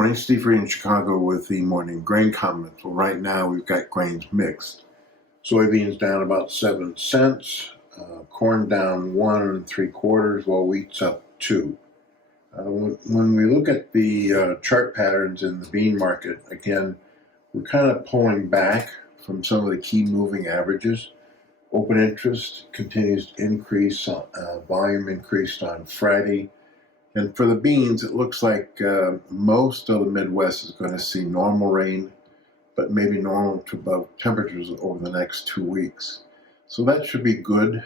morning, Steve Reed in Chicago with the morning grain comments. Well, right now we've got grains mixed. Soybeans down about 7 cents, corn down 1 3/4, while wheat's up 2. When we look at the chart patterns in the bean market, again, we're kind of pulling back from some of the key moving averages. Open interest continues to increase, volume increased on Friday. And for the beans, it looks like most of the Midwest is going to see normal rain, but maybe normal to above temperatures over the next 2 weeks. So that should be good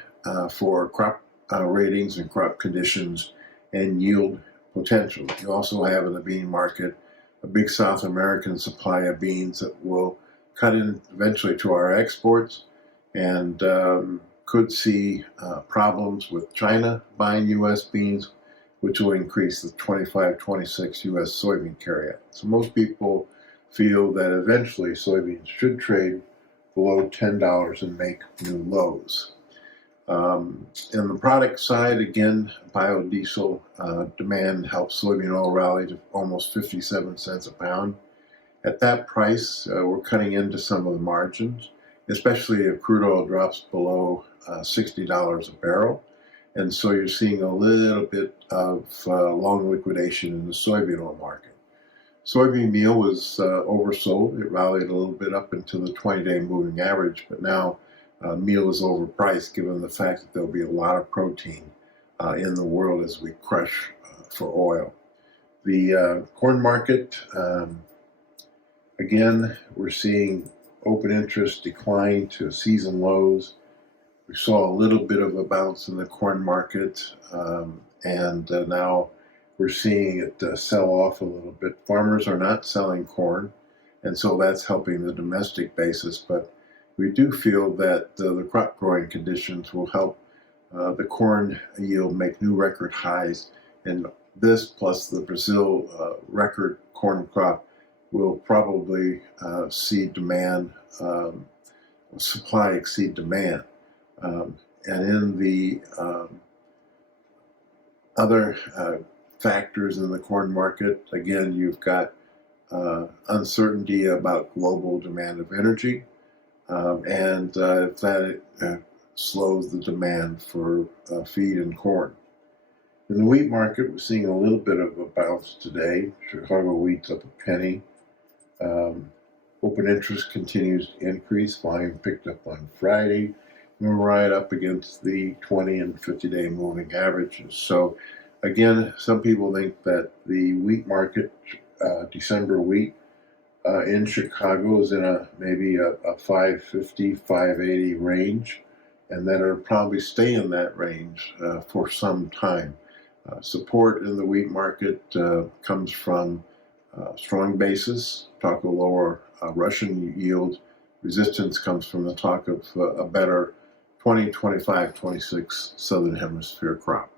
for crop ratings and crop conditions and yield potential. You also have in the bean market a big South American supply of beans that will cut in eventually to our exports, and could see problems with China buying U.S. beans, which will increase the 25-26 U.S. soybean carryout. So most people feel that eventually soybeans should trade below $10 and make new lows. In the product side, again, biodiesel demand helped soybean oil rally to almost 57 cents a pound. At that price, we're cutting into some of the margins, especially if crude oil drops below $60 a barrel. And so you're seeing a little bit of long liquidation in the soybean oil market. Soybean meal was oversold. It rallied a little bit up into the 20-day moving average, but now meal is overpriced given the fact that there'll be a lot of protein in the world as we crush for oil. The corn market, again, we're seeing open interest decline to season lows. We saw a little bit of a bounce in the corn market, and now we're seeing it sell off a little bit. Farmers are not selling corn, and so that's helping the domestic basis, but we do feel that the crop growing conditions will help the corn yield make new record highs, and this plus the Brazil record corn crop will probably see demand, supply exceed demand. And in the other factors in the corn market, again, you've got uncertainty about global demand of energy, and if that slows the demand for feed and corn. In the wheat market, we're seeing a little bit of a bounce today. Chicago wheat's up a penny. Open interest continues to increase. Volume picked up on Friday. We're right up against the 20 and 50-day moving averages. So again, some people think that the wheat market, December wheat in Chicago is in maybe a 550, 580 range, and that it'll probably stay in that range for some time. Support in the wheat market comes from strong basis, talk of lower Russian yield. Resistance comes from the talk of a better 2025-26 Southern Hemisphere crop.